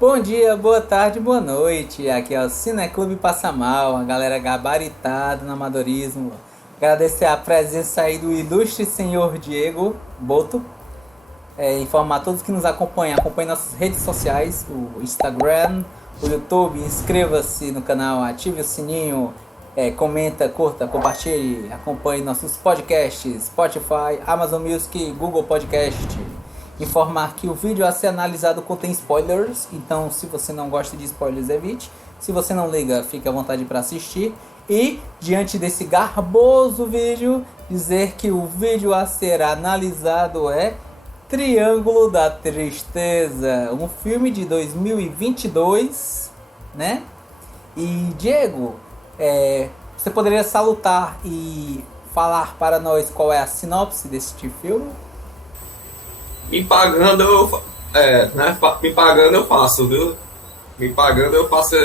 Bom dia, boa tarde, boa noite. Aqui é o Cineclube Passa Mal, a galera gabaritada no amadorismo. Agradecer a presença aí do ilustre senhor Diego Boto. Informar a todos que nos acompanham. Acompanhe nossas redes sociais, o Instagram, o YouTube. Inscreva-se no canal, ative o sininho, comenta, curta, compartilhe. Acompanhe nossos podcasts, Spotify, Amazon Music, Google Podcast. Informar que o vídeo a ser analisado contém spoilers, então se você não gosta de spoilers, evite. Se você não liga, fique à vontade para assistir. E, diante desse garboso vídeo, dizer que o vídeo a ser analisado é Triângulo da Tristeza, um filme de 2022, né? E, Diego, você poderia salutar e falar para nós qual é a sinopse deste filme? Me pagando me pagando eu faço, viu? Me pagando eu faço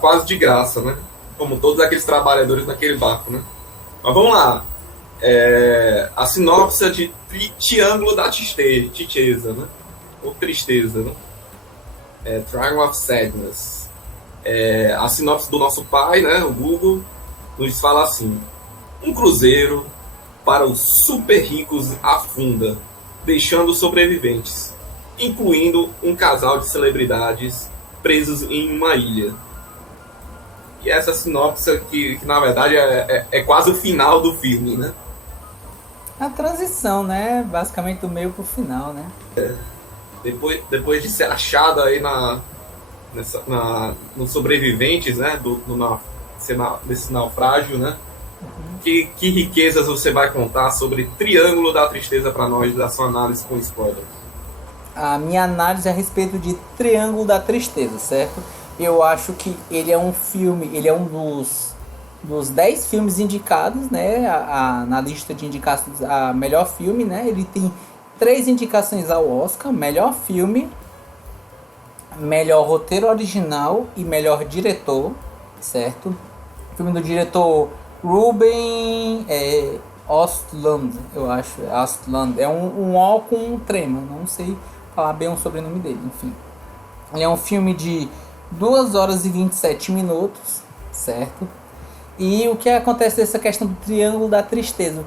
quase de graça, né? Como todos aqueles trabalhadores naquele barco, né? Mas vamos lá. A sinopse de Triângulo da Tristeza, né? Ou Tristeza, né? Triangle of Sadness. A sinopse do nosso pai, né? O Google, nos fala assim: um cruzeiro para os super ricos afunda, deixando sobreviventes, incluindo um casal de celebridades presos em uma ilha. E essa sinopse que na verdade é quase o final do filme, né? A transição, né? Basicamente do meio pro final, né? Depois de ser achado aí nos sobreviventes, né? Desse naufrágio, né? Que riquezas você vai contar sobre Triângulo da Tristeza para nós, da sua análise com spoilers? A minha análise é a respeito de Triângulo da Tristeza, certo? Eu acho que ele é um filme, ele é um dos 10 filmes indicados, né? Na lista de indicações a melhor filme, né? Ele tem 3 indicações ao Oscar: melhor filme, melhor roteiro original e melhor diretor, certo? O filme do diretor Ruben Östlund, eu acho. Östlund. É um O com um trema, não sei falar bem o sobrenome dele, enfim. Ele é um filme de 2 horas e 27 minutos, certo? E o que acontece nessa questão do Triângulo da Tristeza?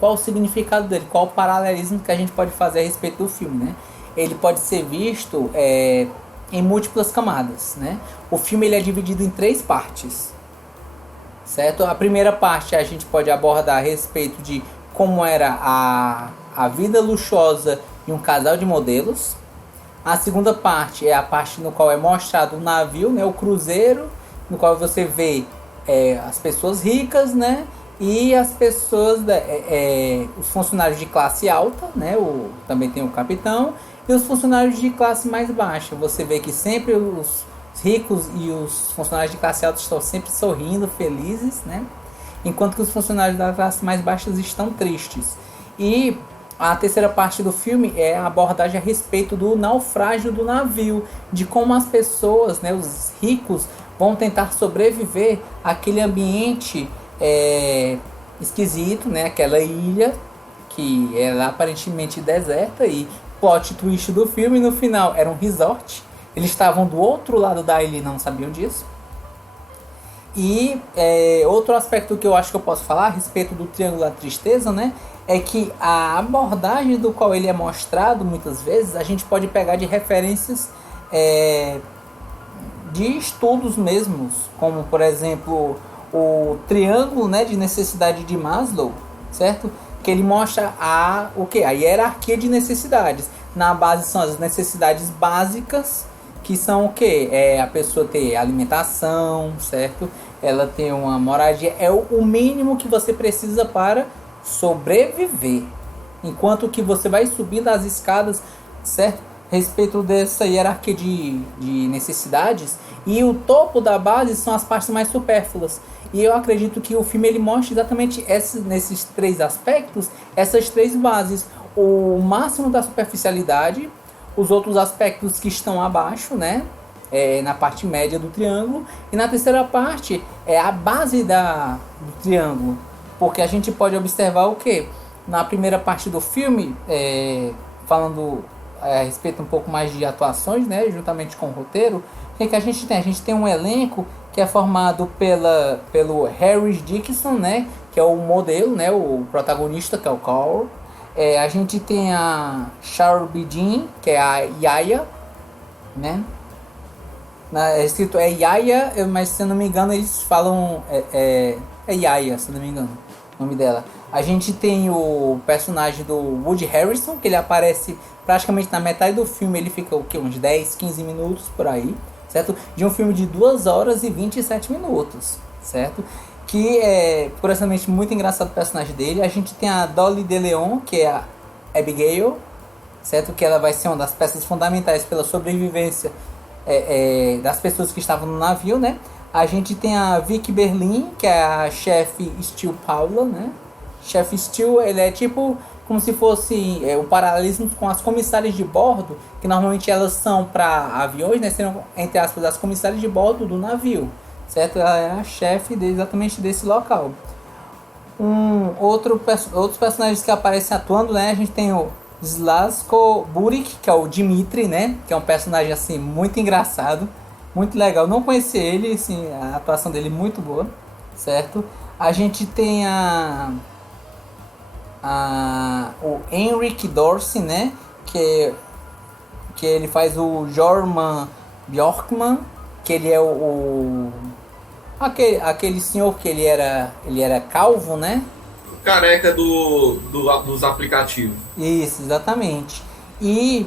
Qual o significado dele? Qual o paralelismo que a gente pode fazer a respeito do filme, né? Ele pode ser visto em múltiplas camadas, né? O filme ele é dividido em 3 partes. Certo? A primeira parte a gente pode abordar a respeito de como era a vida luxuosa de um casal de modelos. A segunda parte é a parte no qual é mostrado o navio, né, o cruzeiro, no qual você vê as pessoas ricas, né, e as pessoas, os funcionários de classe alta, né, também tem o capitão, e os funcionários de classe mais baixa. Você vê que sempre os ricos e os funcionários de classe alta estão sempre sorrindo, felizes, né? Enquanto que os funcionários da classe mais baixa estão tristes. E a terceira parte do filme é a abordagem a respeito do naufrágio do navio, de como as pessoas, né, os ricos, vão tentar sobreviver àquele ambiente esquisito, né? Aquela ilha que era aparentemente deserta, e plot twist do filme, no final era um resort. Eles estavam do outro lado da ilha e não sabiam disso. E outro aspecto que eu acho que eu posso falar a respeito do Triângulo da Tristeza, né, é que a abordagem do qual ele é mostrado, muitas vezes, a gente pode pegar de referências de estudos mesmos, como, por exemplo, o triângulo, né, de necessidade de Maslow, certo? Que ele mostra a hierarquia de necessidades. Na base são as necessidades básicas, que são o quê? A pessoa ter alimentação, certo? Ela ter uma moradia, é o mínimo que você precisa para sobreviver. Enquanto que você vai subindo as escadas, certo? Respeito dessa hierarquia de necessidades, e o topo da base são as partes mais supérfluas. E eu acredito que o filme ele mostra exatamente nesses 3 aspectos, essas 3 bases: o máximo da superficialidade, os outros aspectos que estão abaixo, né, na parte média do triângulo, e na terceira parte é a base do triângulo, porque a gente pode observar o que? Na primeira parte do filme, falando a respeito um pouco mais de atuações, né, juntamente com o roteiro, o que a gente tem? A gente tem um elenco que é formado pelo Harry Dickinson, né, que é o modelo, né, o protagonista, que é o Carl. A gente tem a Charlie Jean, que é a Yaya, né? Escrito é Yaya, mas se eu não me engano eles falam Yaya, se eu não me engano o nome dela. A gente tem o personagem do Woody Harrelson, que ele aparece praticamente na metade do filme, ele fica o quê? Uns 10, 15 minutos por aí, certo? De um filme de 2 horas e 27 minutos, certo? Que é, curiosamente, muito engraçado o personagem dele. A gente tem a Dolly DeLeon, que é a Abigail, certo? Que ela vai ser uma das peças fundamentais pela sobrevivência das pessoas que estavam no navio, né? A gente tem a Vicky Berlin, que é a chefe Steel Paula, né? Chefe Steel, ele é tipo como se fosse um paralelismo com as comissárias de bordo, que normalmente elas são para aviões, né? Seriam, entre aspas, as comissárias de bordo do navio, certo? Ela é a chefe exatamente desse local. Outros personagens que aparecem atuando, né? A gente tem o Zlatko Buric, que é o Dimitri, né? Que é um personagem assim muito engraçado, muito legal. Não conheci ele, assim, a atuação dele é muito boa, certo? A gente tem o Henrik Dorse, né? Que ele faz o Jorma Bjorkman, que ele é aquele senhor que ele era calvo, né? O careca dos aplicativos. Isso, exatamente. E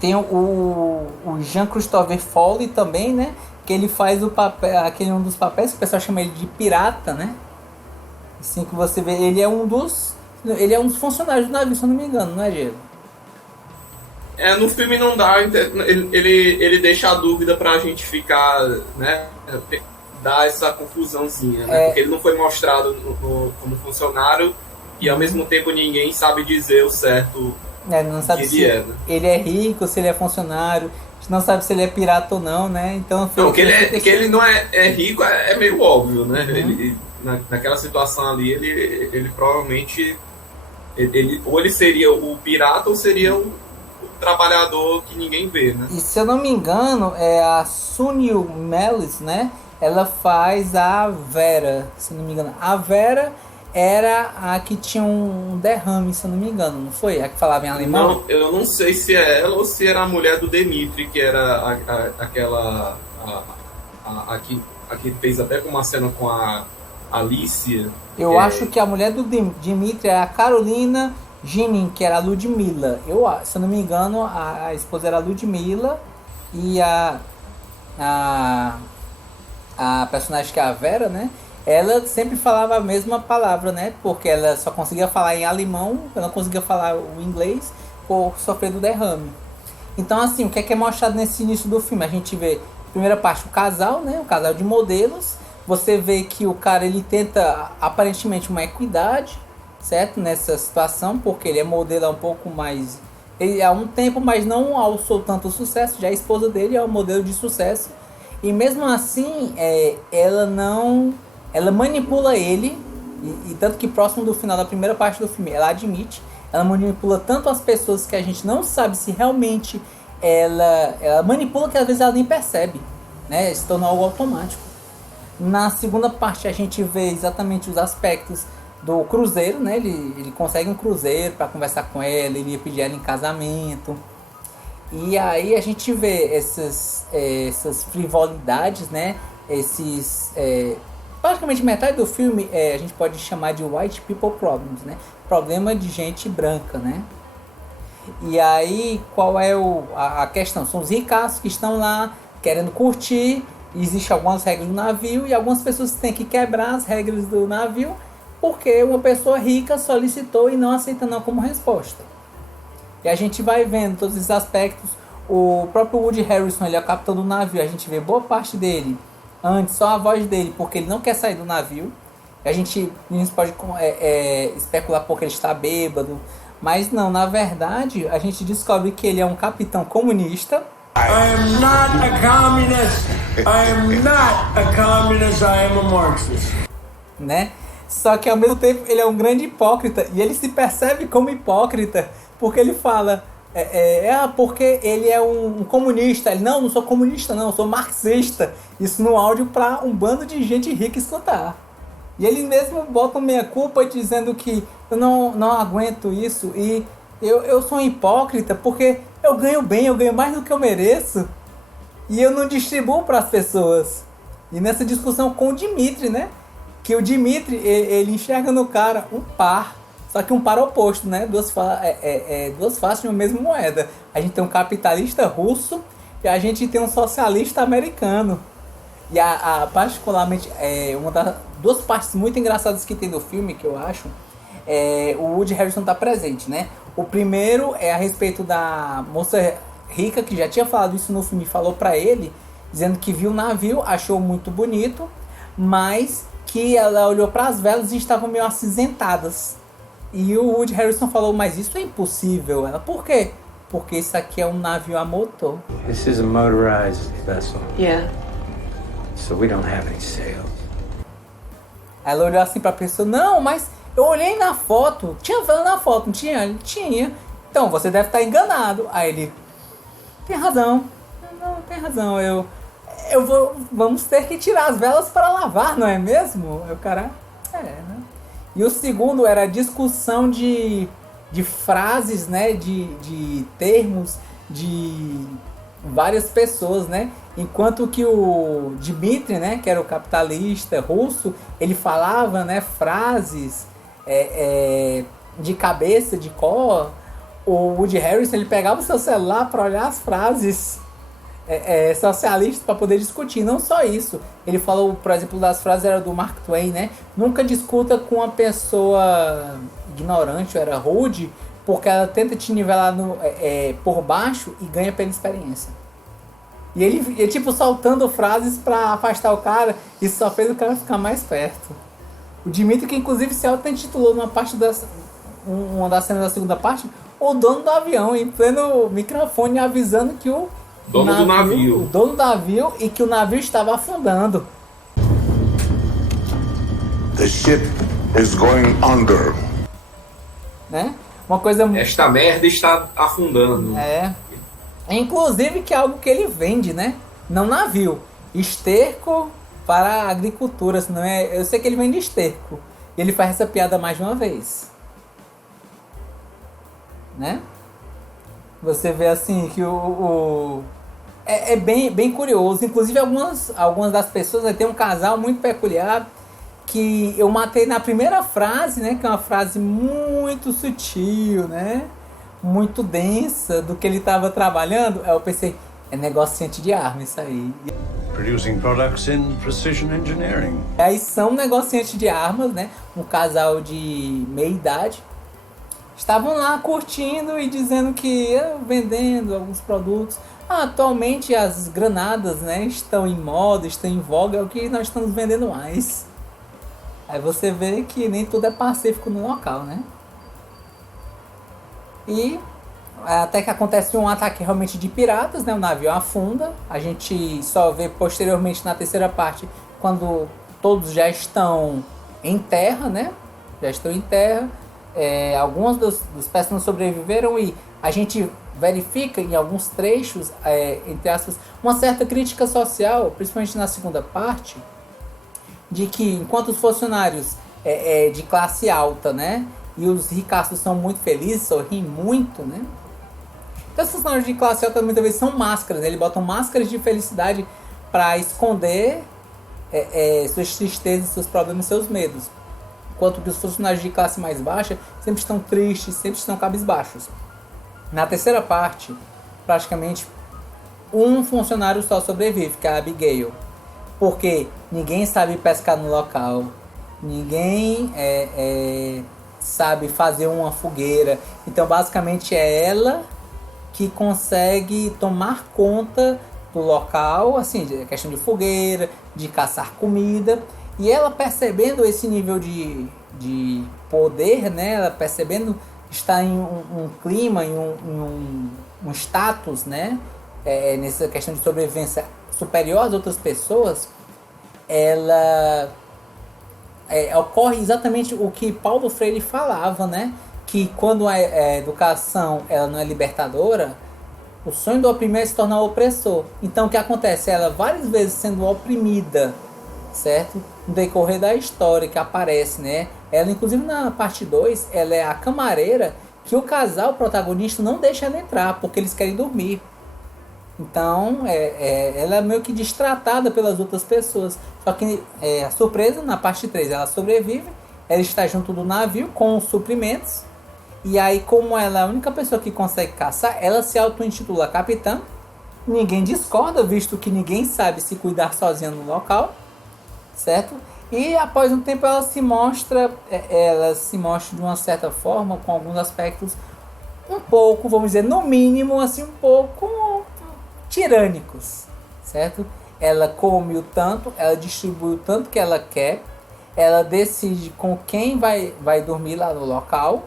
tem o Jean-Christophe Foley também, né? Que ele faz o papel, aquele um dos papéis que o pessoal chama ele de pirata, né? Assim que você vê, ele é um dos funcionários do navio, se eu não me engano, não é, Diego? No filme não dá, ele deixa a dúvida pra gente ficar, né, dar essa confusãozinha, né, porque ele não foi mostrado como funcionário e ao mesmo tempo ninguém sabe dizer o certo não sabe que se ele é rico, se ele é funcionário, a gente não sabe se ele é pirata ou não, né, então... Não, que ele não é rico é meio óbvio, né, ele, naquela situação ali, ele provavelmente, ou ele seria o pirata ou seria o trabalhador que ninguém vê, né? E se eu não me engano, é a Sunil Melis, né? Ela faz a Vera, se eu não me engano. A Vera era a que tinha um derrame, se eu não me engano, não foi? A que falava em alemão? Não, eu não sei se é ela ou se era a mulher do Dimitri, que era aquela... A que fez até uma cena com a Alicia. Eu acho que a mulher do Dimitri é a Carolina Ginin, que era a Ludmilla. Se eu não me engano, a esposa era a Ludmilla e a personagem que é a Vera, né? Ela sempre falava a mesma palavra, né? Porque ela só conseguia falar em alemão, ela não conseguia falar o inglês por sofrer do derrame. Então, assim, o que é mostrado nesse início do filme? A gente vê, primeira parte, o casal, né? O casal de modelos. Você vê que o cara, ele tenta, aparentemente, uma equidade, certo? Nessa situação, porque ele é modelo há um pouco mais... Ele há um tempo, mas não alçou tanto sucesso. Já a esposa dele é um modelo de sucesso. E mesmo assim, ela manipula ele. E tanto que próximo do final da primeira parte do filme, ela admite. Ela manipula tanto as pessoas que a gente não sabe se realmente ela manipula, que às vezes ela nem percebe, né? Se torna algo automático. Na segunda parte a gente vê exatamente os aspectos do cruzeiro, né? Ele consegue um cruzeiro para conversar com ela, ele ia pedir ela em casamento. E aí a gente vê essas frivolidades, né? Praticamente metade do filme a gente pode chamar de white people problems, né? Problema de gente branca, né? E aí qual é a questão? São os ricaços que estão lá querendo curtir. Existem algumas regras do navio e algumas pessoas têm que quebrar as regras do navio porque uma pessoa rica solicitou e não aceita não como resposta. E a gente vai vendo todos esses aspectos. O próprio Woody Harrelson, ele é o capitão do navio. A gente vê boa parte dele antes, só a voz dele, porque ele não quer sair do navio. A gente pode especular porque ele está bêbado. Mas não, na verdade, a gente descobre que ele é um capitão comunista. I am not a communist. I am not a communist. I am a Marxist. Né? Só que ao mesmo tempo ele é um grande hipócrita. E ele se percebe como hipócrita Porque ele fala, porque ele é um comunista. Ele, não sou comunista não, eu sou marxista. Isso no áudio pra um bando de gente rica escutar. E ele mesmo bota meia culpa dizendo que eu não aguento isso e eu sou um hipócrita porque eu ganho bem, eu ganho mais do que eu mereço e eu não distribuo para as pessoas. E nessa discussão com o Dimitri, né? Que o Dimitri, ele enxerga no cara um par, só que um par oposto, né? Duas faces de uma mesma moeda. A gente tem um capitalista russo e a gente tem um socialista americano. E particularmente, uma das duas partes muito engraçadas que tem do filme, que eu acho, o Woody Harrelson tá presente, né? O primeiro é a respeito da moça rica, que já tinha falado isso no filme, falou pra ele, dizendo que viu o navio, achou muito bonito, mas que ela olhou para as velas e estavam meio acinzentadas. E o Woody Harrelson falou, mas isso é impossível. Ela, por quê? Porque isso aqui é um navio a motor. This is a motorized vessel. Yeah. So we don't have any sails. Aí ela olhou assim pra pessoa, não, mas eu olhei na foto, tinha vela na foto, não tinha? Ele, tinha. Então, você deve estar enganado. Aí ele, tem razão. Não, tem razão, vamos ter que tirar as velas para lavar, não é mesmo? Aí o cara, né? E o segundo era a discussão de frases, né, de termos de várias pessoas, né? Enquanto que o Dmitri, né, que era o capitalista russo, ele falava, né, frases de cabeça, de cor. O Woody Harrelson, ele pegava o seu celular para olhar as frases socialistas para poder discutir. Não só isso, ele falou, por exemplo, das frases era do Mark Twain, né? Nunca discuta com uma pessoa ignorante, ou era rude, porque ela tenta te nivelar por baixo e ganha pela experiência. E ele tipo, soltando frases pra afastar o cara, isso só fez o cara ficar mais perto. O Dmitri, que inclusive se auto-intitulou numa parte uma das cenas da segunda parte, o dono do avião, em pleno microfone, avisando que o dono do navio. O dono do navio, e que o navio estava afundando. The ship is going under. Né? Uma coisa... Esta merda está afundando. Inclusive que é algo que ele vende, né? Não navio. Esterco para a agricultura. Senão eu sei que ele vende esterco. E ele faz essa piada mais de uma vez. Né? Você vê assim que é bem curioso. Inclusive algumas das pessoas, né, tem um casal muito peculiar que eu matei na primeira frase, né? Que é uma frase muito sutil, né? Muito densa do que ele estava trabalhando. Aí eu pensei, é negociante de arma isso aí. Producing products in precision engineering. Aí são negociantes de armas, né? Um casal de meia idade. Estavam lá curtindo e dizendo que vendendo alguns produtos. Atualmente as granadas, né, estão em moda, estão em voga, é o que nós estamos vendendo mais. Aí você vê que nem tudo é pacífico no local, né? E até que acontece um ataque realmente de piratas, né? O navio afunda. A gente só vê posteriormente na terceira parte, quando todos já estão em terra, né? Já estão em terra. Alguns dos personagens sobreviveram e a gente verifica em alguns trechos, entre aspas, uma certa crítica social, principalmente na segunda parte, de que enquanto os funcionários de classe alta, né, e os ricaços são muito felizes, sorriem muito, né, então os funcionários de classe alta muitas vezes são máscaras, né, eles botam máscaras de felicidade para esconder suas tristezas, seus problemas, seus medos, enquanto que os funcionários de classe mais baixa sempre estão tristes, sempre estão cabisbaixos. Na terceira parte, praticamente um funcionário só sobrevive, que é a Abigail. Porque ninguém sabe pescar no local, ninguém sabe fazer uma fogueira. Então basicamente é ela que consegue tomar conta do local, assim, questão de fogueira, de caçar comida. E ela percebendo esse nível de poder, né, ela percebendo estar em um clima, em um status, né, nessa questão de sobrevivência superior às outras pessoas, ela ocorre exatamente o que Paulo Freire falava, né, que quando a educação ela não é libertadora, o sonho do oprimido é se tornar opressor. Então o que acontece? Ela várias vezes sendo oprimida, certo? No decorrer da história que aparece, né? Ela, inclusive na parte 2, ela é a camareira que o casal protagonista não deixa ela entrar, porque eles querem dormir. Então, ela é meio que destratada pelas outras pessoas. Só que, a surpresa, na parte 3, ela sobrevive. Ela está junto do navio com os suprimentos. E aí, como ela é a única pessoa que consegue caçar, ela se auto-intitula capitã. Ninguém discorda, visto que ninguém sabe se cuidar sozinha no local. Certo? E após um tempo ela se mostra de uma certa forma, com alguns aspectos um pouco, vamos dizer, no mínimo, assim, um pouco tirânicos, certo? Ela come o tanto, ela distribui o tanto que ela quer, ela decide com quem vai dormir lá no local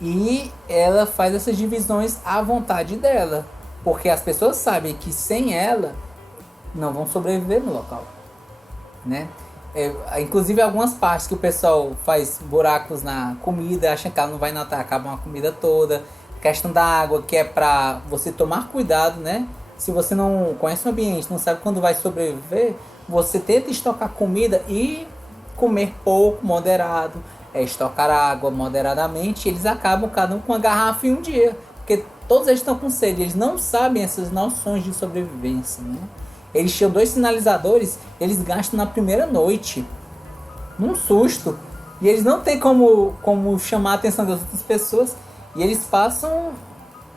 e ela faz essas divisões à vontade dela, porque as pessoas sabem que sem ela não vão sobreviver no local, né? Inclusive algumas partes que o pessoal faz buracos na comida, acha que ela não vai notar, acaba uma comida toda. Questão da água, que é para você tomar cuidado, né? Se você não conhece o ambiente, não sabe quando vai sobreviver, você tenta estocar comida e comer pouco, moderado, estocar água moderadamente. Eles acabam cada um com uma garrafa em um dia, porque todos eles estão com sede, eles não sabem essas noções de sobrevivência, né? Eles tinham 2 sinalizadores, eles gastam na primeira noite, num susto, e eles não têm como chamar a atenção das outras pessoas, e eles passam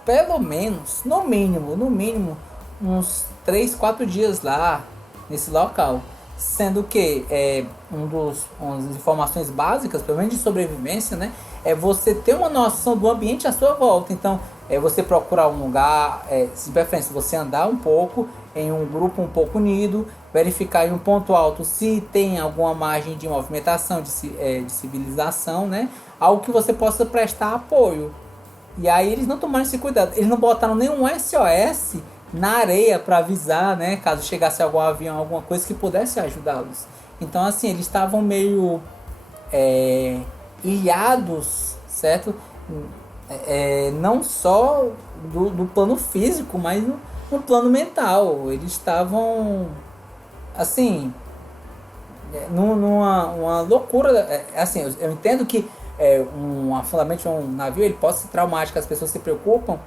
pelo menos, no mínimo, uns 3, 4 dias lá, nesse local. Sendo que umas informações básicas, pelo menos de sobrevivência, né? É você ter uma noção do ambiente à sua volta. Então, você procurar um lugar, se preferência, você andar um pouco em um grupo um pouco unido, verificar em um ponto alto se tem alguma margem de movimentação, de civilização, né? Algo que você possa prestar apoio. E aí eles não tomaram esse cuidado. Eles não botaram nenhum SOS na areia para avisar, né? Caso chegasse algum avião, alguma coisa que pudesse ajudá-los. Então, assim, eles estavam meio ilhados, certo? Não só do plano físico, mas no plano mental. Eles estavam, assim, numa loucura. Assim, eu entendo que um afundamento de um navio ele pode ser traumático, as pessoas se preocupam,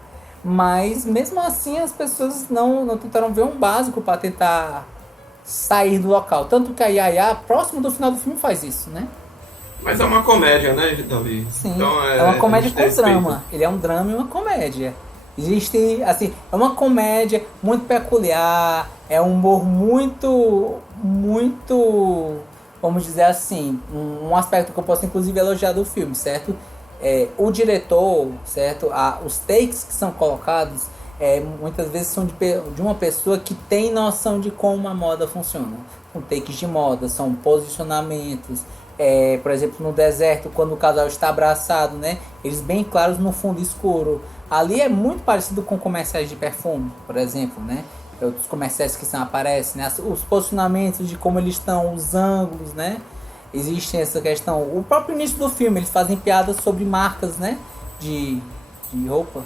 mas mesmo assim as pessoas não tentaram ver um básico para tentar sair do local. Tanto que a Yaya, próximo do final do filme, faz isso, né? Mas é uma comédia, né, Davi? Sim, então, é uma comédia com drama. Ele é um drama e uma comédia. Existe, assim, é uma comédia muito peculiar, é um humor muito, vamos dizer assim, um aspecto que eu posso inclusive elogiar do filme, certo? O diretor, certo? Os takes que são colocados, muitas vezes são de uma pessoa que tem noção de como a moda funciona. São takes de moda, são posicionamentos. Por exemplo, no deserto, quando o casal está abraçado, né? Eles bem claros no fundo escuro. Ali é muito parecido com comerciais de perfume, por exemplo, né? Outros comerciais que aparecem, né? Os posicionamentos de como eles estão, os ângulos, né? Existe essa questão. O próprio início do filme, eles fazem piadas sobre marcas, né? De roupa.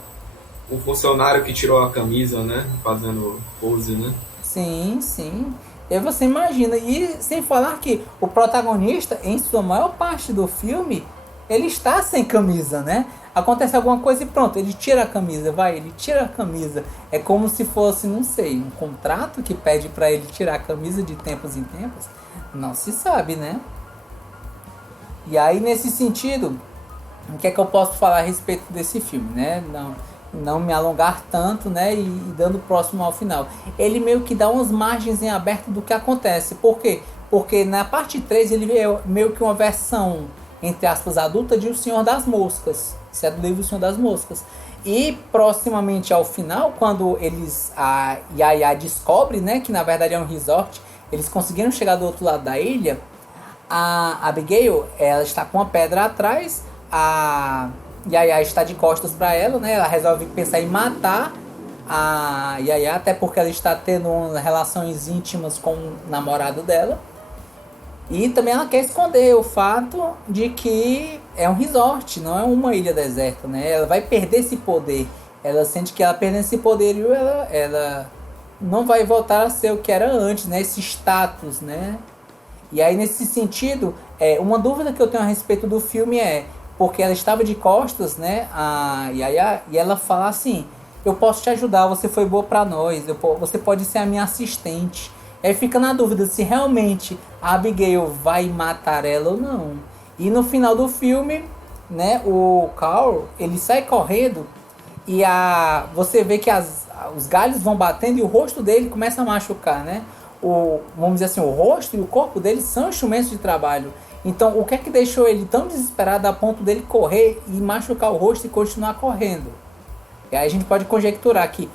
O funcionário que tirou a camisa, né? Fazendo pose, né? Sim, sim. E aí você imagina, e sem falar que o protagonista, em sua maior parte do filme, ele está sem camisa, né? Acontece alguma coisa e pronto, ele tira a camisa, ele tira a camisa. É como se fosse, não sei, um contrato que pede para ele tirar a camisa de tempos em tempos. Não se sabe, né? E aí, nesse sentido, o que é que eu posso falar a respeito desse filme, né? Não me alongar tanto, né? E dando próximo ao final. Ele meio que dá umas margens em aberto do que acontece. Por quê? Porque na parte 3 ele é meio que uma versão, entre aspas, adulta de O Senhor das Moscas. Isso é do livro O Senhor das Moscas. E proximamente ao final, quando a Yaya descobre, né, que na verdade é um resort, eles conseguiram chegar do outro lado da ilha. A Abigail, ela está com uma pedra atrás, a Yaya está de costas para ela, né? Ela resolve pensar em matar a Yaya, até porque ela está tendo relações íntimas com o namorado dela. E também ela quer esconder o fato de que é um resort, não é uma ilha deserta, né? Ela vai perder esse poder. Ela sente que ela perdendo esse poderio, ela não vai voltar a ser o que era antes, né? Esse status, né? E aí, nesse sentido, uma dúvida que eu tenho a respeito do filme porque ela estava de costas, né? A Yaya, e ela fala assim: eu posso te ajudar, você foi boa pra nós, você pode ser a minha assistente. Aí fica na dúvida se realmente a Abigail vai matar ela ou não. E no final do filme, né, o Carl, ele sai correndo e você vê que os galhos vão batendo e o rosto dele começa a machucar, né? Vamos dizer assim, o rosto e o corpo dele são instrumentos de trabalho. Então, o que é que deixou ele tão desesperado a ponto dele correr e machucar o rosto e continuar correndo? E aí a gente pode conjecturar que,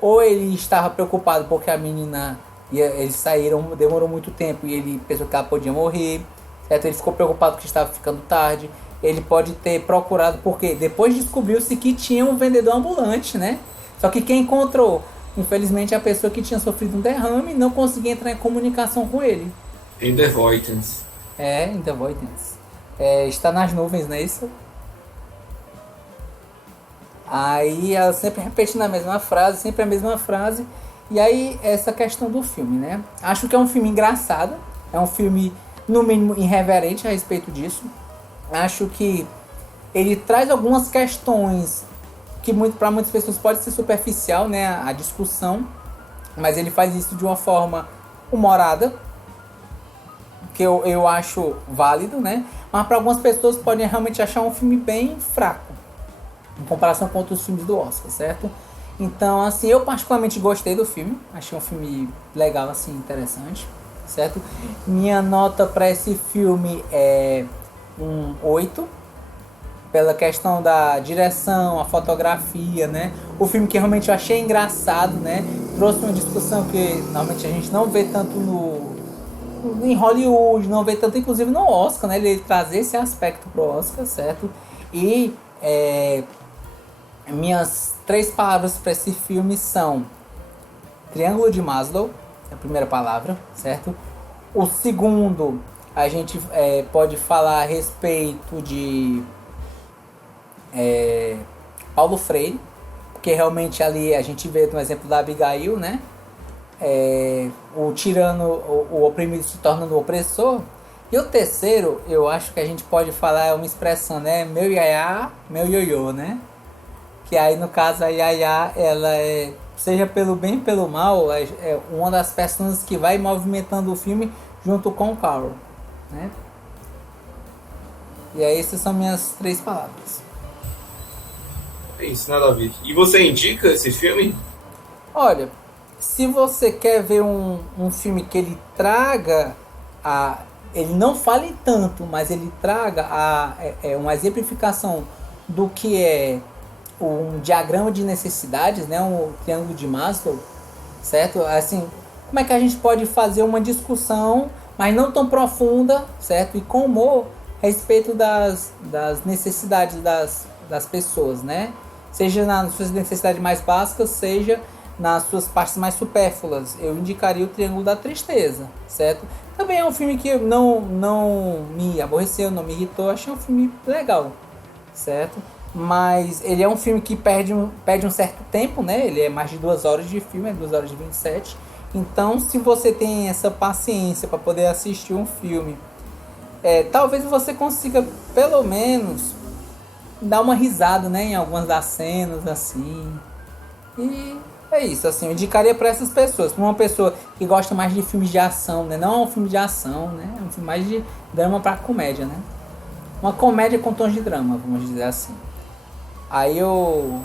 ou ele estava preocupado porque a menina... eles saíram, demorou muito tempo e ele pensou que ela podia morrer, certo? Ele ficou preocupado porque estava ficando tarde. Ele pode ter procurado porque depois descobriu-se que tinha um vendedor ambulante, né? Só que quem encontrou, infelizmente, a pessoa que tinha sofrido um derrame e não conseguia entrar em comunicação com ele. In the Voidance. In the Voidance. Está nas nuvens, não é isso? Aí ela sempre repetindo a mesma frase, sempre a mesma frase. E aí, essa questão do filme, né? Acho que é um filme engraçado. É um filme, no mínimo, irreverente a respeito disso. Acho que ele traz algumas questões que para muitas pessoas pode ser superficial, né? A discussão. Mas ele faz isso de uma forma humorada, que eu acho válido, né? Mas para algumas pessoas podem realmente achar um filme bem fraco, em comparação com outros filmes do Oscar, certo? Então, assim, eu particularmente gostei do filme. Achei um filme legal, assim, interessante, certo? Minha nota para esse filme é um 8, pela questão da direção, a fotografia, né? O filme que realmente eu achei engraçado, né? Trouxe uma discussão que normalmente a gente não vê tanto em Hollywood, não vê tanto inclusive no Oscar, né? Ele trazer esse aspecto pro Oscar, certo? E minhas 3 palavras para esse filme são Triângulo de Maslow, é a primeira palavra, certo? O segundo, a gente pode falar a respeito de Paulo Freire, porque realmente ali a gente vê no exemplo da Abigail, né? O tirano, o oprimido se tornando o opressor. E o terceiro, eu acho que a gente pode falar uma expressão, né? Meu iaiá, meu ioiô, né? Que aí no caso a Yaya, ela seja pelo bem ou pelo mal, é uma das personas que vai movimentando o filme junto com o Carl, né? E aí essas são minhas 3 palavras. É isso, né, Davi? E você indica esse filme? Olha, se você quer ver um filme que ele traga ele não fale tanto, mas ele traga uma exemplificação do que é um diagrama de necessidades, né, um triângulo de Maslow, certo? Assim, como é que a gente pode fazer uma discussão, mas não tão profunda, certo? E com humor, a respeito das necessidades das pessoas, né? Seja nas suas necessidades mais básicas, seja nas suas partes mais supérfluas. Eu indicaria o Triângulo da Tristeza, certo? Também é um filme que não me aborreceu, não me irritou, achei um filme legal, certo? Mas ele é um filme que perde um certo tempo, né? Ele é mais de 2 horas de filme, é 2 horas e 27. Então, se você tem essa paciência para poder assistir um filme, talvez você consiga, pelo menos, dar uma risada, né? Em algumas das cenas, assim. E é isso, assim, eu indicaria para essas pessoas. Para uma pessoa que gosta mais de filmes de ação, né? Não é um filme de ação, né? É um filme mais de drama para comédia, né? Uma comédia com tons de drama, vamos dizer assim. Aí eu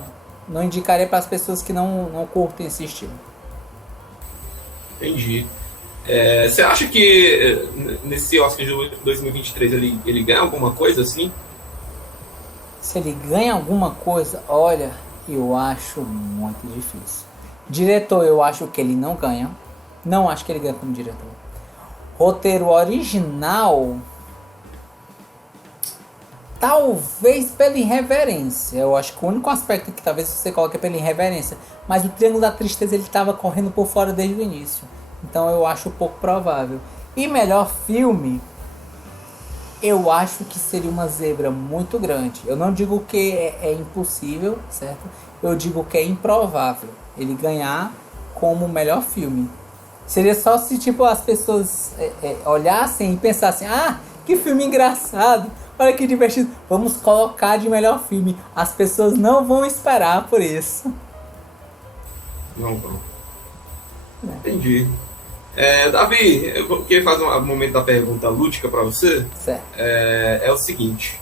não indicaria para as pessoas que não curtem esse estilo. Entendi. Você acha que nesse Oscar de 2023 ele ganha alguma coisa assim? Se ele ganha alguma coisa, olha, eu acho muito difícil. Diretor, eu acho que ele não ganha. Não acho que ele ganha como diretor. Roteiro original, talvez pela irreverência. Eu acho que o único aspecto que talvez você coloque é pela irreverência. Mas o Triângulo da Tristeza ele estava correndo por fora desde o início. Então eu acho pouco provável. E melhor filme, eu acho que seria uma zebra muito grande. Eu não digo que é impossível, certo? Eu digo que é improvável ele ganhar como melhor filme. Seria só se tipo as pessoas olhassem e pensassem: ah, que filme engraçado, olha que divertido, vamos colocar de melhor filme. As pessoas não vão esperar por isso. Não. Entendi. Davi, eu queria fazer um momento da pergunta lúdica para você. Certo. É o seguinte.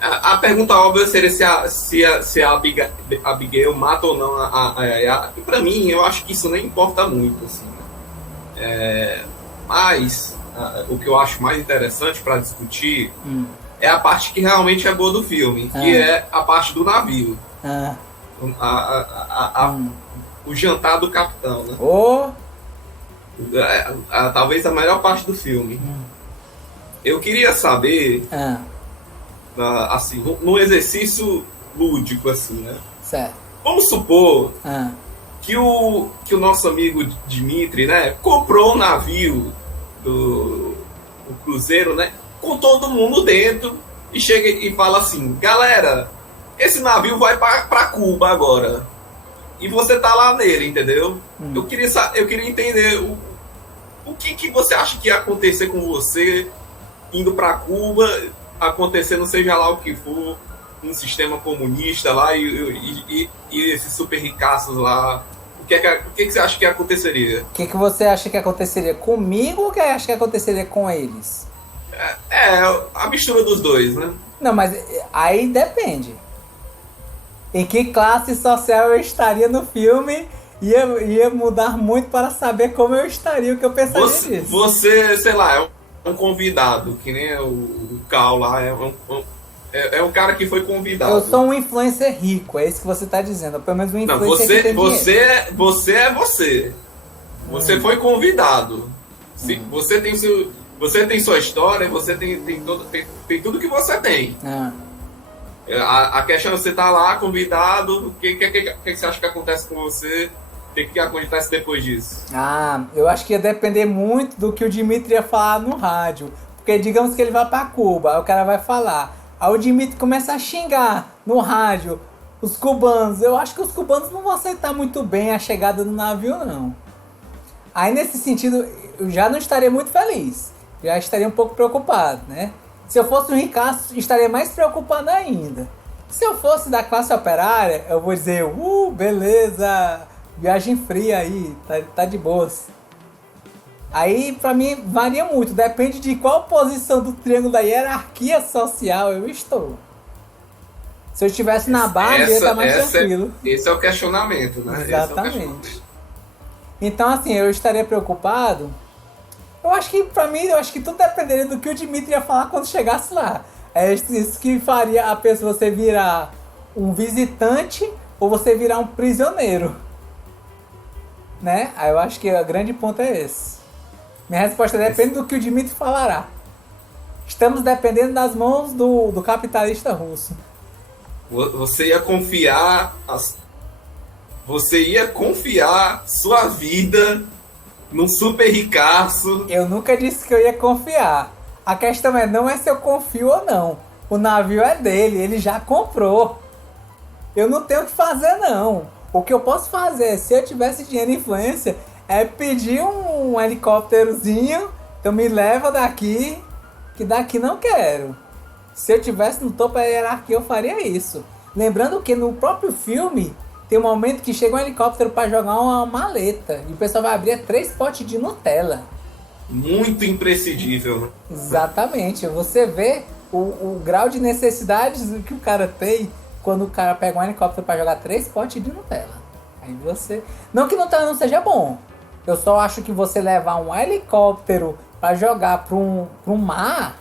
A pergunta óbvia seria se a Abigail mata ou não a Yaya. E pra mim, eu acho que isso nem importa muito. Assim, né? Mas o que eu acho mais interessante para discutir é a parte que realmente é boa do filme, que é a parte do navio. O jantar do capitão, né? Talvez a melhor parte do filme. Eu queria saber, assim, num exercício lúdico, assim, né? Certo. Vamos supor que o nosso amigo Dimitri, né, comprou um navio do cruzeiro, né, com todo mundo dentro, e chega e fala assim: galera, esse navio vai para Cuba agora. E você tá lá nele, entendeu? Eu queria entender o que você acha que ia acontecer com você indo para Cuba, acontecendo seja lá o que for, um sistema comunista lá e esses super ricaços lá. O que você acha que aconteceria? O que você acha que aconteceria comigo ou o que acha que aconteceria com eles? A mistura dos dois, né? Não, mas aí depende. Em que classe social eu estaria no filme ia mudar muito para saber como eu estaria, o que eu pensaria disso. Você, sei lá, é um convidado, que nem o Cal lá, é um cara que foi convidado. Eu sou um influencer rico, é isso que você está dizendo. Pelo menos um influencer que tem dinheiro. Você é você. Você foi convidado. Você tem sua história, você tem tudo que você tem. A questão é você tá lá convidado, o que você acha que acontece com você? O que acontece depois disso? Eu acho que ia depender muito do que o Dimitri ia falar no rádio. Porque digamos que ele vai pra Cuba, aí o cara vai falar. Aí o Dimitri começa a xingar no rádio os cubanos. Eu acho que os cubanos não vão aceitar muito bem a chegada do navio, não. Aí nesse sentido, eu já não estaria muito feliz. Já estaria um pouco preocupado, né? Se eu fosse um ricaço, estaria mais preocupado ainda. Se eu fosse da classe operária, eu vou dizer: beleza, viagem fria aí, tá de boas. Aí, pra mim, varia muito. Depende de qual posição do triângulo da hierarquia social eu estou. Se eu estivesse na base, eu ia estar mais tranquilo. Esse é o questionamento, né? Exatamente. Então, assim, eu estaria preocupado. Eu acho que tudo dependeria do que o Dimitri ia falar quando chegasse lá. É isso que faria a pessoa você virar um visitante ou você virar um prisioneiro. Né? Aí eu acho que o grande ponto é esse. Minha resposta depende do que o Dimitri falará. Estamos dependendo das mãos do capitalista russo. Você ia confiar sua vida num super ricaço. Eu nunca disse que eu ia confiar. A questão não é se eu confio ou não. O navio é dele, ele já comprou. Eu não tenho o que fazer, não. O que eu posso fazer, se eu tivesse dinheiro e influência, é pedir um helicópterozinho, então me leva daqui, que daqui não quero. Se eu tivesse no topo da hierarquia, eu faria isso. Lembrando que no próprio filme, tem um momento que chega um helicóptero para jogar uma maleta, e o pessoal vai abrir 3 potes de Nutella. Muito imprescindível. Exatamente. Você vê o grau de necessidades que o cara tem quando o cara pega um helicóptero para jogar 3 potes de Nutella. Aí você... Não que Nutella não seja bom. Eu só acho que você levar um helicóptero para jogar para um mar,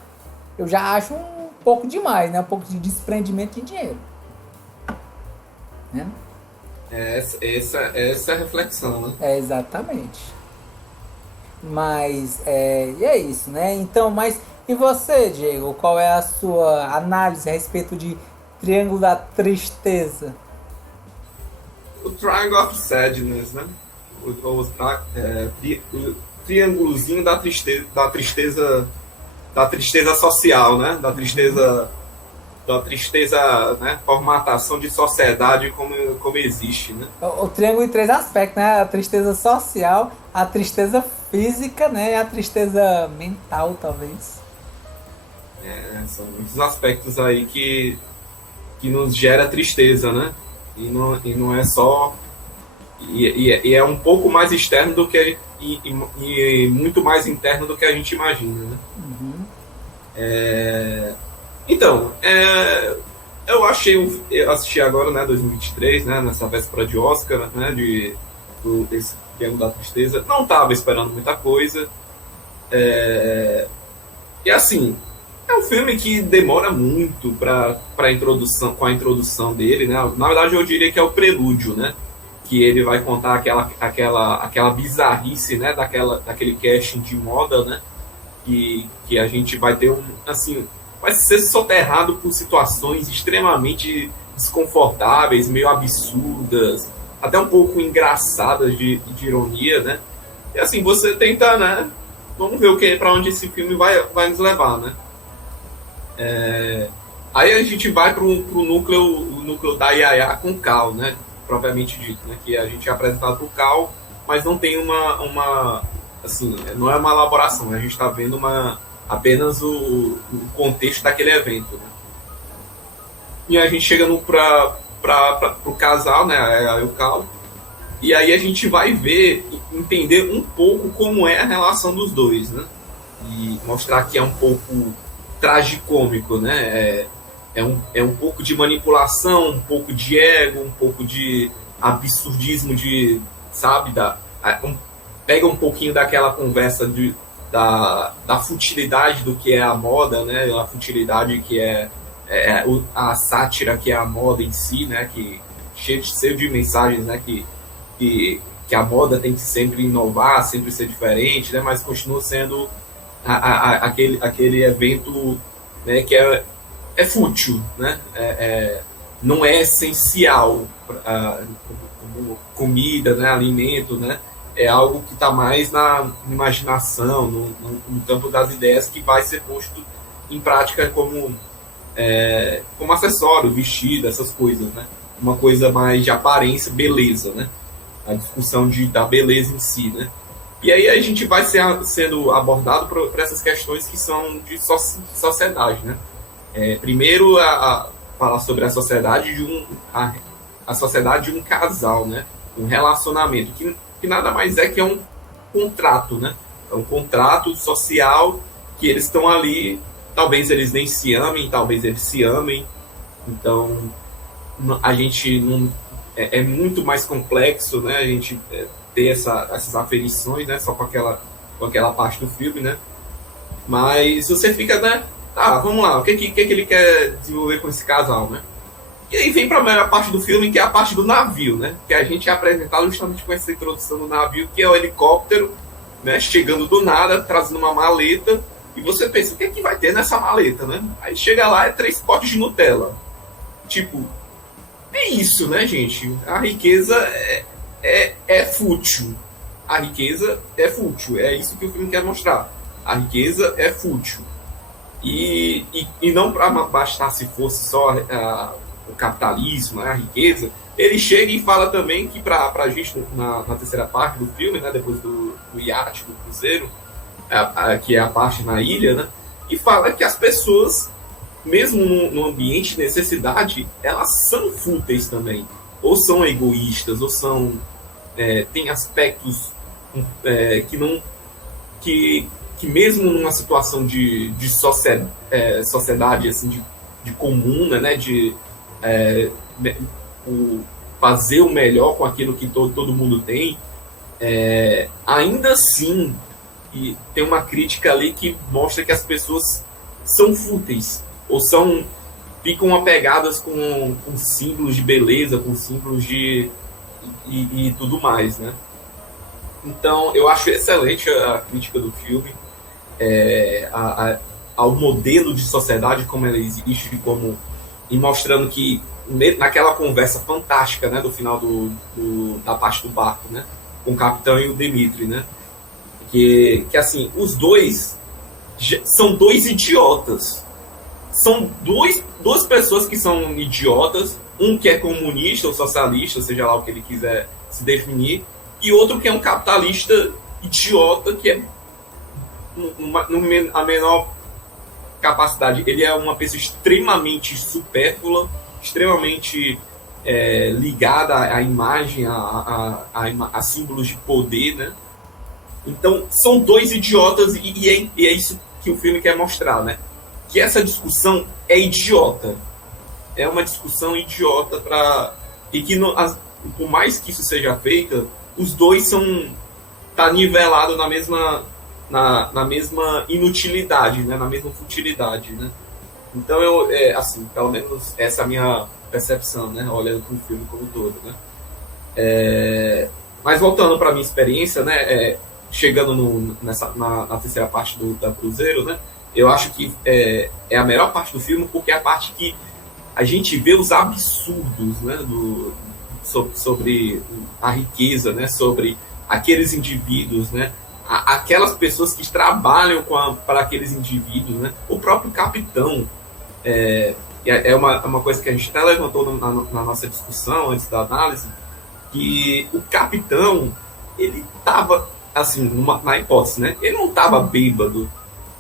eu já acho um pouco demais, né? Um pouco de desprendimento de dinheiro. Né? Essa é a reflexão, né? Exatamente. Mas, e é isso, né? Então, mas... E você, Diego? Qual é a sua análise a respeito de Triângulo da Tristeza? O Triangle of Sadness, né? triângulozinho da tristeza social, né? Da tristeza, né? Formatação de sociedade como existe, né? O triângulo em 3 aspectos, né? A tristeza social, a tristeza física, né? E a tristeza mental, talvez. São muitos aspectos aí que nos gera tristeza, né? E não é só... E é um pouco mais externo do que... E muito mais interno do que a gente imagina, né? Então, eu assisti agora, né, 2023, né, nessa véspera de Oscar, né, desse Triângulo da Tristeza. Não estava esperando muita coisa. E assim, é um filme que demora muito com a introdução dele, né? Na verdade, eu diria que é o prelúdio, né? Que ele vai contar aquela bizarrice, né? Daquele casting de moda, né? Que a gente vai ter assim, vai ser soterrado por situações extremamente desconfortáveis, meio absurdas, até um pouco engraçadas de ironia, né? E assim, você tenta, né? Vamos ver para onde esse filme vai nos levar, né? Aí a gente vai pro núcleo da Yaya com Cal, né? Propriamente dito, né? Que a gente é apresentado pro Cal, mas não tem uma assim, não é uma elaboração, né? A gente está vendo apenas o contexto daquele evento, né? E a gente chega pro casal, né? O Cal, e aí a gente vai entender um pouco como é a relação dos dois, né? E mostrar que é um pouco tragicômico, né? É um pouco de manipulação, um pouco de ego, um pouco de absurdismo, sabe? Pega um pouquinho daquela conversa da futilidade do que é a moda, né? A futilidade que é a sátira que é a moda em si, né? Que cheio de mensagens, né? Que a moda tem que sempre inovar, sempre ser diferente, né? Mas continua sendo aquele evento, né? Que é fútil, né? Não é essencial como comida, né? Alimento, né? É algo que está mais na imaginação, no campo das ideias, que vai ser posto em prática como acessório, vestido, essas coisas, né? Uma coisa mais de aparência, beleza, né? A discussão da beleza em si, né? E aí a gente vai sendo abordado por essas questões que são de sociedade, né? Primeiro, falar sobre a sociedade de um casal, né? Um relacionamento que nada mais é que é um contrato, né? É um contrato social que eles estão ali, talvez eles nem se amem, talvez eles se amem. Então, a gente não... É muito mais complexo, né? A gente ter essas aferições, né? Só com aquela parte do filme, né? Mas você fica, né? Tá, vamos lá, o que ele quer desenvolver com esse casal, né? E aí vem para a melhor parte do filme, que é a parte do navio, né? Que a gente é apresentado justamente com essa introdução do navio, que é o helicóptero, né? Chegando do nada, trazendo uma maleta, e você pensa, o que é que vai ter nessa maleta, né? Aí chega lá, 3 potes de Nutella. Tipo, é isso, né, gente? A riqueza é fútil. A riqueza é fútil. É isso que o filme quer mostrar. A riqueza é fútil. E não para bastar se fosse só o capitalismo, né, a riqueza, ele chega e fala também que para a gente, na terceira parte do filme, né, depois do iate, do cruzeiro, que é a parte na ilha, né, e fala que as pessoas, mesmo no ambiente de necessidade, elas são fúteis também, ou são egoístas, ou são tem aspectos que mesmo numa situação de sociedade assim, de comum, né, de fazer o melhor com aquilo que todo mundo tem, ainda assim, e tem uma crítica ali que mostra que as pessoas são fúteis, ou ficam apegadas com símbolos de beleza, com símbolos e tudo mais, né? Então, eu acho excelente a crítica do filme, ao modelo de sociedade como ela existe, e mostrando que naquela conversa fantástica, né, do final da parte do barco, né, com o capitão e o Dimitri, né, Que assim, os dois são dois idiotas. São duas pessoas que são idiotas, um que é comunista ou socialista, seja lá o que ele quiser se definir, e outro que é um capitalista idiota, que é a menor capacidade. Ele é uma pessoa extremamente supérflua, extremamente ligada à imagem, a símbolos de poder, né? Então, são dois idiotas e é isso que o filme quer mostrar, né? Que essa discussão é idiota. É uma discussão idiota e que, por mais que isso seja feito, os dois tá nivelado na mesma inutilidade, né? Na mesma futilidade, né? Então, assim, pelo menos essa é a minha percepção, né? Olhando para o filme como um todo, né? Mas voltando para a minha experiência, né? Chegando na terceira parte da Cruzeiro, né? Eu acho que é a melhor parte do filme, porque é a parte que a gente vê os absurdos, né? Sobre a riqueza, né? Sobre aqueles indivíduos, né? Aquelas pessoas que trabalham para aqueles indivíduos, né? O próprio capitão é uma coisa que a gente até levantou na nossa discussão antes da análise, que o capitão, ele estava, assim, na hipótese, né? Ele não estava bêbado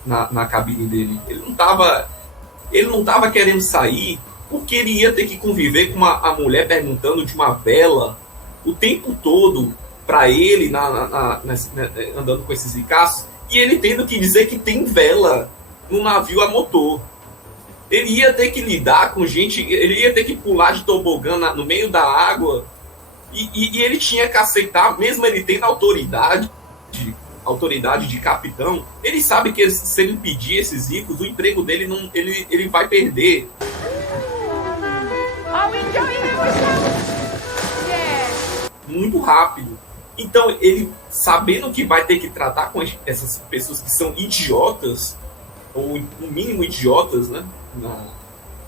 na cabine dele. Ele não estava querendo sair porque ele ia ter que conviver com a mulher perguntando de uma vela o tempo todo para ele, andando com esses ricaços, e ele tendo que dizer que tem vela no navio a motor. Ele ia ter que lidar com gente, ele ia ter que pular de tobogã no meio da água, e ele tinha que aceitar, mesmo ele tendo autoridade de capitão, ele sabe que se ele pedir esses ricos, o emprego dele ele vai perder. Muito rápido. Então, ele, sabendo que vai ter que tratar com essas pessoas que são idiotas, ou no mínimo idiotas, né,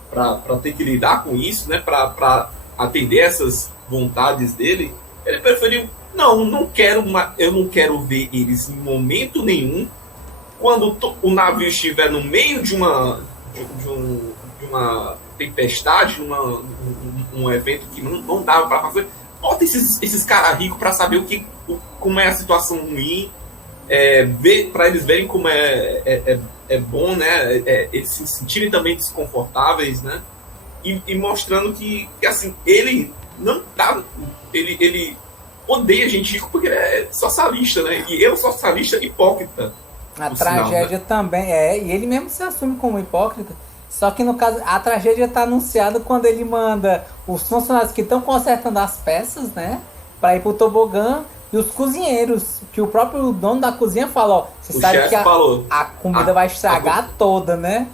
para ter que lidar com isso, né, para atender essas vontades dele, ele preferiu, eu não quero ver eles em momento nenhum, quando o navio estiver no meio de uma tempestade, um evento que não dava para fazer. Bota esses caras ricos para saber como é a situação ruim, para eles verem como é bom, né? Eles se sentirem também desconfortáveis, né? E mostrando que assim, ele não tá. Ele odeia gente rico porque ele é socialista, né? E eu socialista hipócrita. A tragédia também e ele mesmo se assume como hipócrita. Só que no caso, a tragédia está anunciada quando ele manda os funcionários que estão consertando as peças, né, para ir pro tobogã, e os cozinheiros, que o próprio dono da cozinha fala, você sabe que a comida vai estragar toda, né?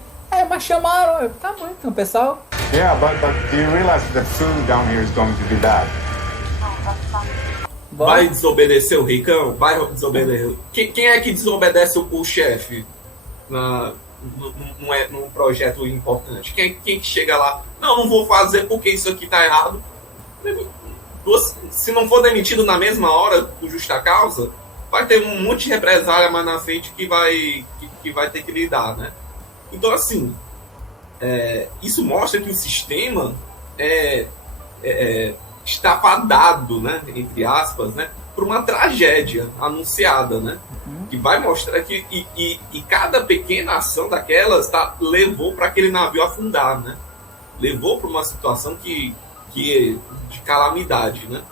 Mas chamaram, tá bom então, pessoal. Yeah, but do you realize that the food down here is going to be bad? Vai desobedecer o ricão? Vai desobedecer. Quem é que desobedece o chefe num projeto importante? Quem que chega lá? Não vou fazer porque isso aqui tá errado. Se não for demitido na mesma hora, por justa causa, vai ter um monte de represália mais na frente que vai ter que lidar, né? Então, assim, isso mostra que o sistema está fadado, né, entre aspas, né, por uma tragédia anunciada, né, que vai mostrar que e cada pequena ação daquelas levou para aquele navio afundar, né, levou para uma situação que de calamidade, né.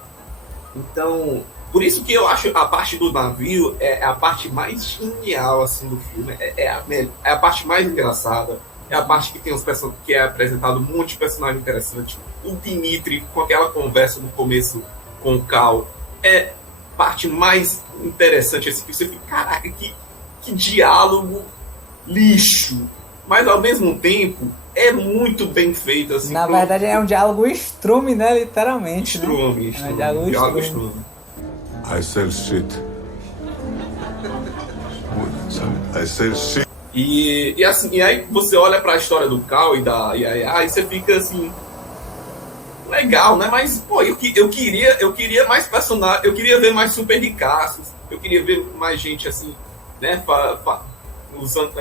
Então, por isso que eu acho a parte do navio é a parte mais genial, assim, do filme, é a parte mais engraçada. É a parte que tem que é apresentado um monte de personagem interessante. O Dimitri, com aquela conversa no começo com o Cal, é a parte mais interessante. Assim, que você fica, caraca, que diálogo lixo. Mas, ao mesmo tempo, é muito bem feito. Assim, na verdade, é um diálogo estrume, né? Literalmente. Estrume. É um diálogo estrume. I sell shit. I sell shit. E assim, e aí você olha pra história do Cal e da Yaya e você fica assim, legal, né? Mas, pô, eu queria mais personagens, eu queria ver mais super ricaços, Eu queria ver mais gente assim, né, usando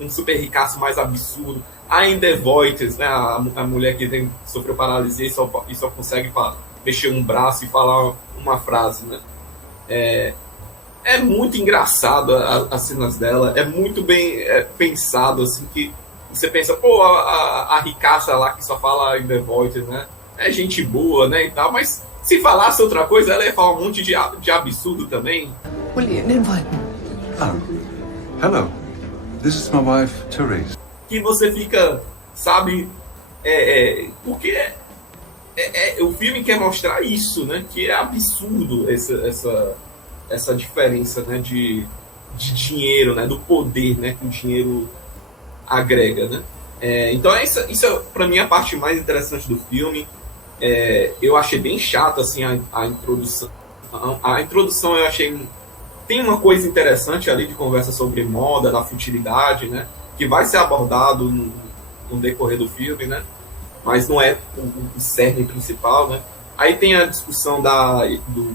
um super ricaço mais absurdo. A In The Voices, né, a mulher que sofreu paralisia e só consegue mexer um braço e falar uma frase, né? É muito engraçado as cenas dela, é muito bem pensado, assim, que você pensa, pô, a ricaça lá que só fala In The Voices, né? É gente boa, né, e tal, mas se falasse outra coisa, ela ia falar um monte de absurdo também. Oh, hello. This is my wife, Therese. Que você fica, sabe, porque o filme quer mostrar isso, né, que é absurdo essa diferença, né, de dinheiro, né, do poder, né, que o dinheiro agrega, né. Então isso para mim a parte mais interessante do filme. Eu achei bem chato assim a introdução. A introdução eu achei tem uma coisa interessante ali de conversa sobre moda, da futilidade, né, que vai ser abordado no decorrer do filme, né, mas não é o cerne principal, né. Aí tem a discussão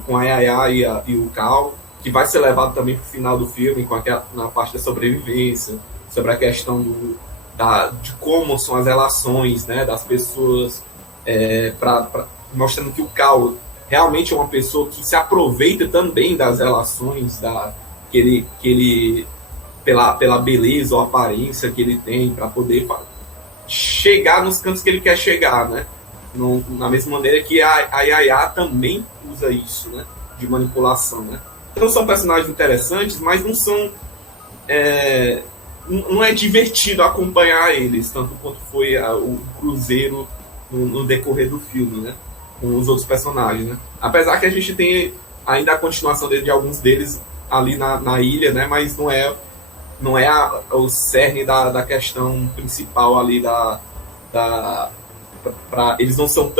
com a Yaya e o Cal, que vai ser levado também para o final do filme, na parte da sobrevivência, sobre a questão de como são as relações, né, das pessoas, mostrando que o Cal realmente é uma pessoa que se aproveita também das relações, que ele pela beleza ou aparência que ele tem para poder chegar nos cantos que ele quer chegar, né? Na mesma maneira que a Yaya também usa isso, né? De manipulação, né? Então são personagens interessantes, mas não são... não é divertido acompanhar eles, tanto quanto foi o cruzeiro no decorrer do filme, né? Com os outros personagens, né? Apesar que a gente tem ainda a continuação de alguns deles ali na ilha, né? Mas não é o cerne da questão principal ali eles não são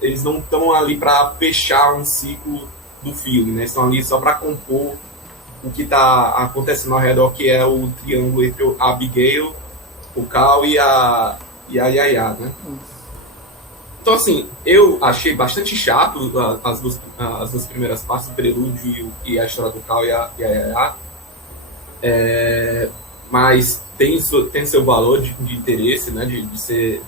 eles não estão ali para fechar um ciclo do filme, né? Estão ali só para compor o que está acontecendo ao redor, que é o triângulo entre a Abigail, o Cal e a Yaya, né? Então, assim, eu achei bastante chato as duas primeiras partes, o prelúdio e a história do Cal e a Yaya. Mas tem seu valor de interesse, né,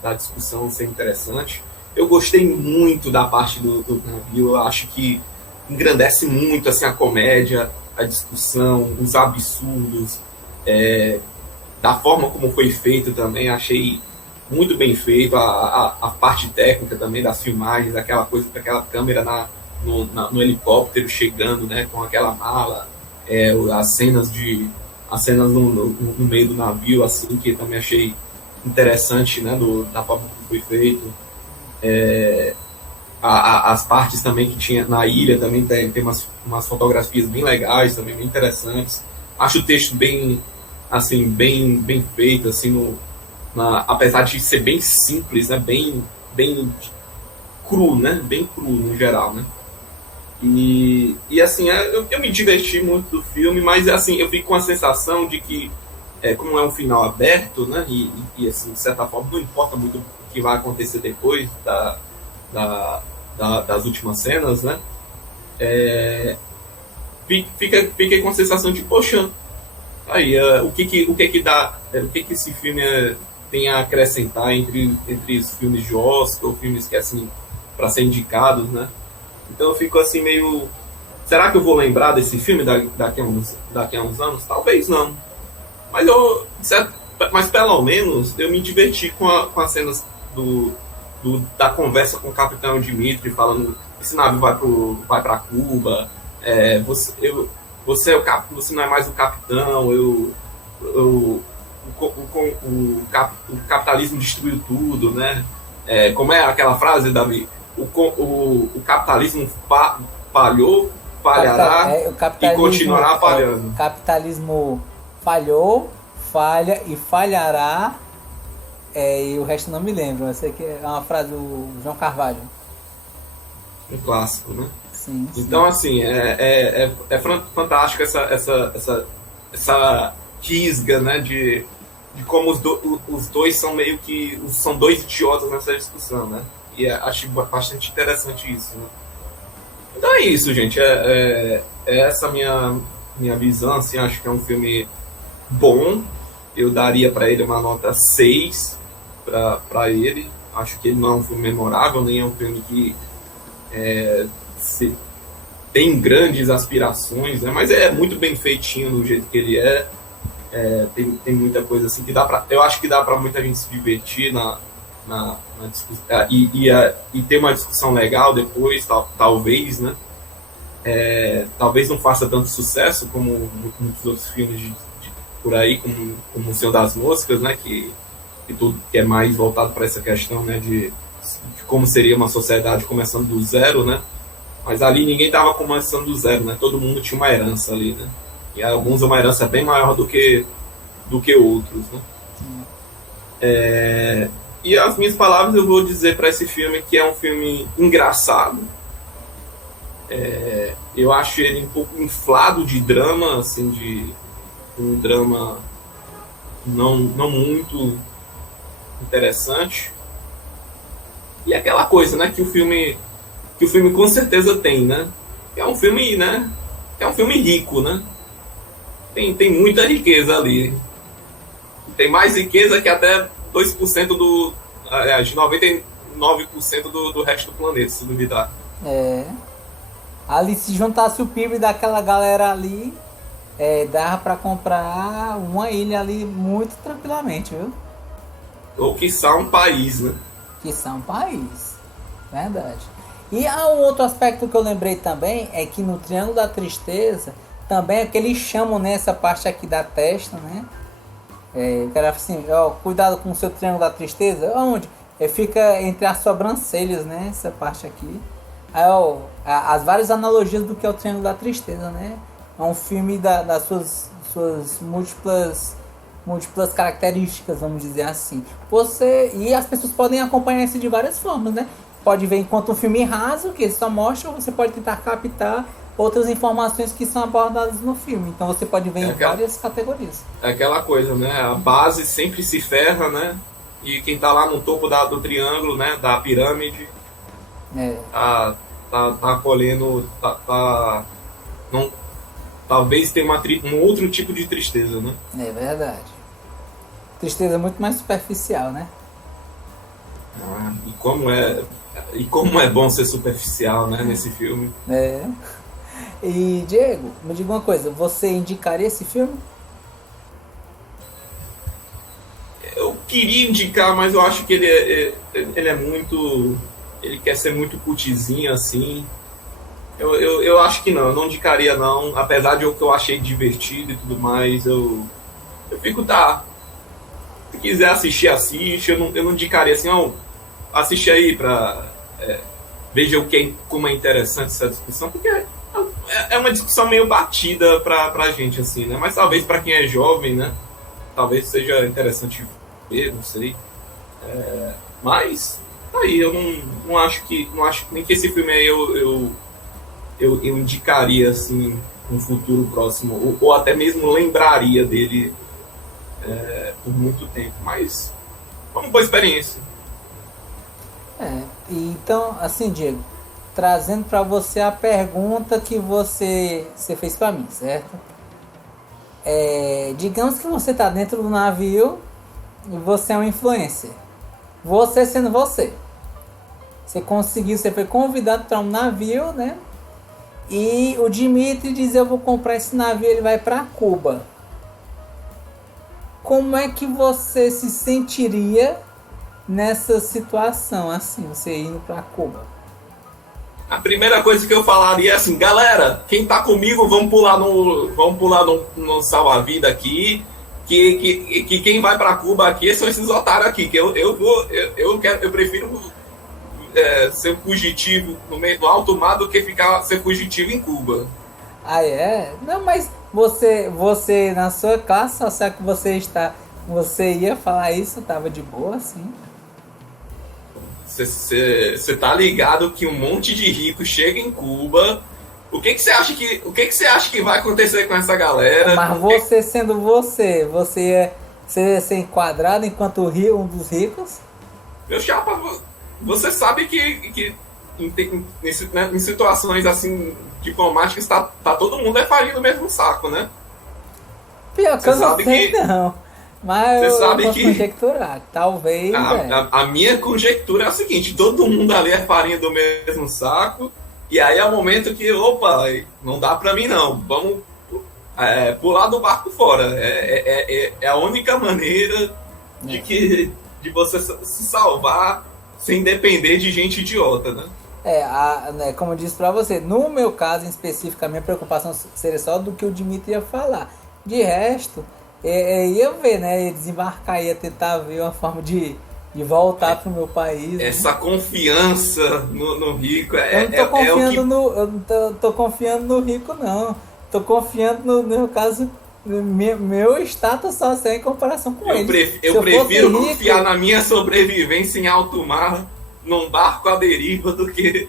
da discussão ser interessante. Eu gostei muito da parte do navio, eu acho que engrandece muito assim, a comédia, a discussão, os absurdos, da forma como foi feito também, achei muito bem feito, a parte técnica também das filmagens, aquela coisa, aquela câmera no helicóptero chegando, né, com aquela mala, as cenas no meio do navio, assim, que eu também achei interessante, né, da forma como foi feito. As partes também que tinha na ilha também tem umas fotografias bem legais, também bem interessantes. Acho o texto bem feito, assim, apesar de ser bem simples, né, bem cru, né, bem cru no geral, né. E assim, eu me diverti muito do filme, mas assim, eu fico com a sensação de que, como é um final aberto, né, e assim, de certa forma, não importa muito o que vai acontecer depois das últimas cenas, né, fica com a sensação de, poxa, aí, o que esse filme tem a acrescentar entre os filmes de Oscar ou filmes que, assim, para ser indicados, né. Então eu fico assim meio... Será que eu vou lembrar desse filme daqui a uns anos? Talvez não. Mas pelo menos eu me diverti com as cenas da conversa com o Capitão Dimitri, falando: esse navio vai para Cuba, você não é mais o capitão, o capitalismo destruiu tudo, né? Como é aquela frase, Davi? O capitalismo falhou, falhará e continuará falhando. O capitalismo falhou, falha e falhará, e o resto não me lembro. Eu sei que é uma frase do João Carvalho. Um clássico, né? Sim. Então, assim, é fantástico essa quisga, né, de como os dois são meio que... São dois idiotas nessa discussão, né? E acho bastante interessante isso, né? Então é isso, gente. É essa minha visão, assim, acho que é um filme bom. Eu daria para ele uma nota 6 para ele. Acho que ele não é um filme memorável, nem é um filme que tem grandes aspirações, né? Mas é muito bem feitinho do jeito que ele é. Tem muita coisa assim que eu acho que dá para muita gente se divertir na discussão e ter uma discussão legal depois, talvez, né? Talvez não faça tanto sucesso como muitos outros filmes por aí, como O Senhor das Moscas, né? Que é mais voltado para essa questão, né? De como seria uma sociedade começando do zero, né? Mas ali ninguém estava começando do zero, né? Todo mundo tinha uma herança ali, né? E alguns uma herança bem maior do que outros, né? E as minhas palavras eu vou dizer para esse filme que é um filme engraçado. Eu acho ele um pouco inflado de drama, assim, de um drama não muito interessante. E aquela coisa, né, que o filme com certeza tem, né? É um filme, né? É um filme rico, né? Tem muita riqueza ali. Tem mais riqueza que até 2% de 99% do resto do planeta, se duvidar. Ali, se juntasse o PIB daquela galera ali, dava pra comprar uma ilha ali muito tranquilamente, viu? Ou quiçá um país, né? Quiçá um país. Verdade. E um outro aspecto que eu lembrei também é que no Triângulo da Tristeza, também é que eles chamam nessa parte aqui da testa, né? O cara assim, cuidado com o seu Triângulo da Tristeza. Onde? Fica entre as sobrancelhas, né? Essa parte aqui. Aí, as várias analogias do que é o Triângulo da Tristeza, né? É um filme das suas múltiplas características, vamos dizer assim. E as pessoas podem acompanhar isso de várias formas, né? Pode ver enquanto um filme raso, que ele só mostra, ou você pode tentar captar outras informações que são abordadas no filme. Então você pode ver em várias categorias. É aquela coisa, né? A base sempre se ferra, né? E quem tá lá no topo do triângulo, né? Da pirâmide, tá colhendo, não, talvez tenha um outro tipo de tristeza, né? É verdade. Tristeza muito mais superficial, né? E como é bom ser superficial, né, nesse filme. E Diego, me diga uma coisa, você indicaria esse filme? Eu queria indicar, mas eu acho que ele é muito... Ele quer ser muito cutizinho, assim. Eu acho que não, eu não indicaria não. Apesar de que eu achei divertido e tudo mais, eu fico, se quiser assistir, assiste. Eu não indicaria assim, assiste aí pra... veja como é interessante essa discussão, porque é uma discussão meio batida pra gente, assim, né? Mas talvez pra quem é jovem, né? Talvez seja interessante ver, não sei. Mas aí eu não acho nem que esse filme aí eu indicaria assim um futuro próximo, ou até mesmo lembraria dele por muito tempo, mas foi uma boa experiência. Então, assim, Diego, trazendo para você a pergunta que você fez para mim, certo? Digamos que você está dentro do navio e você é um influencer. Você sendo você foi convidado para um navio, né? E o Dimitri diz: eu vou comprar esse navio, ele vai para Cuba. Como é que você se sentiria nessa situação, assim, você indo para Cuba? A primeira coisa que eu falaria é assim: galera, quem tá comigo, vamos pular no salva-vida aqui, que quem vai para Cuba aqui são esses otários aqui, que eu prefiro ser fugitivo no meio do alto mar do que ser fugitivo em Cuba. Não, mas você na sua classe, só que você ia falar isso, tava de boa, assim? Você tá ligado que um monte de rico chega em Cuba. O que você acha que vai acontecer com essa galera? Mas você sendo você ia ser enquadrado enquanto um dos ricos? Meu chapa, você sabe que em situações assim diplomáticas, tá todo mundo farinha do mesmo saco, né? Pior que eu não sei, não. Mas Você eu sabe posso que conjecturar. Talvez. a minha conjectura é a seguinte: todo mundo ali é farinha do mesmo saco, e aí é o momento que, opa, não dá pra mim não, vamos pular do barco fora. É a única maneira de você se salvar sem depender de gente idiota, né? Né, como eu disse pra você, no meu caso em específico, a minha preocupação seria só do que o Dimitri ia falar. De resto, ia ver, né? Ia desembarcar, ia tentar ver uma forma de voltar pro meu país. Essa confiança no rico eu não tô confiando no rico, não. Tô confiando no meu caso, meu status social em comparação com ele. Eu prefiro confiar na minha sobrevivência em alto mar, num barco à deriva, do que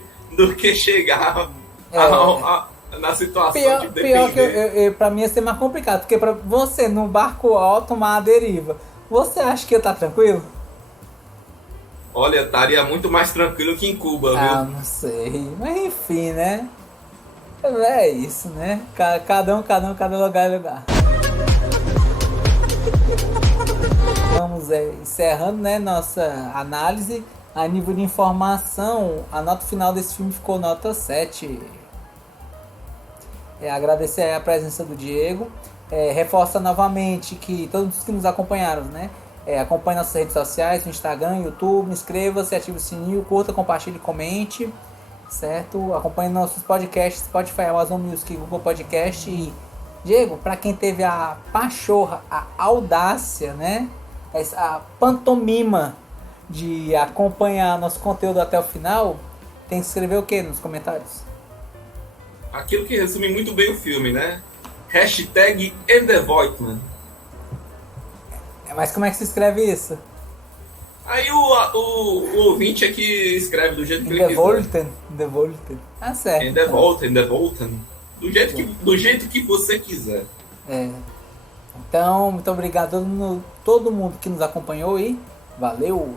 chegar na situação de depender. Pior que pra mim ia ser mais complicado, porque pra você, num barco alto, mar à deriva, você acha que ia estar tranquilo? Olha, estaria muito mais tranquilo que em Cuba, viu? Não sei. Mas enfim, né? É isso, né? Cada lugar é lugar. Vamos encerrando, né, nossa análise. A nível de informação, a nota final desse filme ficou nota 7. Agradecer a presença do Diego. Reforça novamente que todos que nos acompanharam, né? Acompanhe nossas redes sociais, no Instagram, YouTube, inscreva-se, ative o sininho, curta, compartilhe, comente, certo? Acompanhe nossos podcasts, Spotify, Amazon Music, Google Podcast. E, Diego, para quem teve a pachorra, a audácia, né? A pantomima de acompanhar nosso conteúdo até o final, tem que escrever o que nos comentários? Aquilo que resume muito bem o filme, né? Hashtag #EndeVoigtman. Mas como é que se escreve isso? Aí o ouvinte é que escreve do jeito que ele quiser. Devolten. Ah, certo. Devolten. Do jeito que você quiser. Então, muito obrigado a todo mundo que nos acompanhou e valeu!